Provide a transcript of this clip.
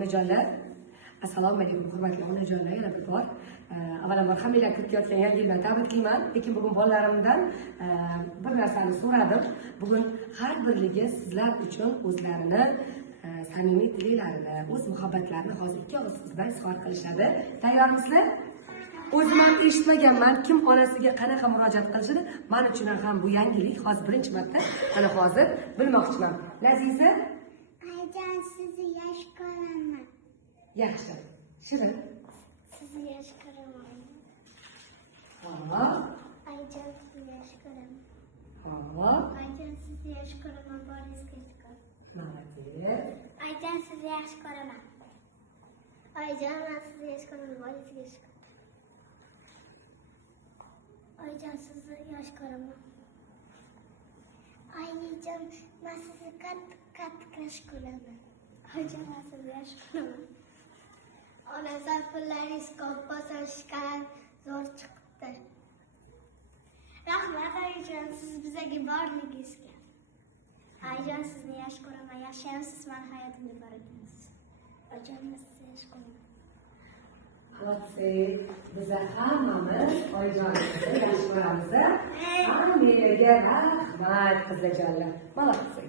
Onajonlar, assalomu alaykum, hurmatli onajonlar, yana bir bor. Avvalambor hammanglar kutayotgan yangi yildan tabriklayman. Lekin bugun bolalarimdan bir narsani so'radim. Bugun har birligi sizlar uchun o'zlarini samimiy tilaklarini, o'z muhabbatlarini hozir ikki og'iz so'z bilan izhor qilishadi. Tayyormisizlar? O'zim ham eshitmaganman, kim onasiga qanaqa murojaat qilishini. Men uchun ham bu yangilik, hozir birinchi marta mana hozir bilmoqchiman. Laziza, Ayjon, sizni yosh ko'raman. yaxshi. Shirin. Sizni yosh ko'raman. Hop. Ayjon, sizni yosh ko'raman. Hop. Ayjon, sizni yosh ko'raman. Boringizga shukur. Молодец. Ayjon, sizni yaxshi ko'raman. Ayjon, men sizni yosh ko'raman. Boringizga shukur. Ayjon, sizni yosh ko'raman. Ayjon, men sizni qattiq yosh ko'raman. Ayjon, men sizni yosh ko'raman. Onajon, pullaringiz ko'p bo'lsa, shikar zo'r chiqibdi. Rahmat Ayjon, siz bizga borligingizga. Ayjon, sizni yaxshi ko'raman. Yaxshiyamsiz, men hayotimga bor ekansiz. Ayjon, men sizni yaxshi ko'raman. Молодцы. Biz hammamiz oyijonimizni yaxshi ko'ramiz. Hammaga rahmat qizlarjonlar. Молодцы.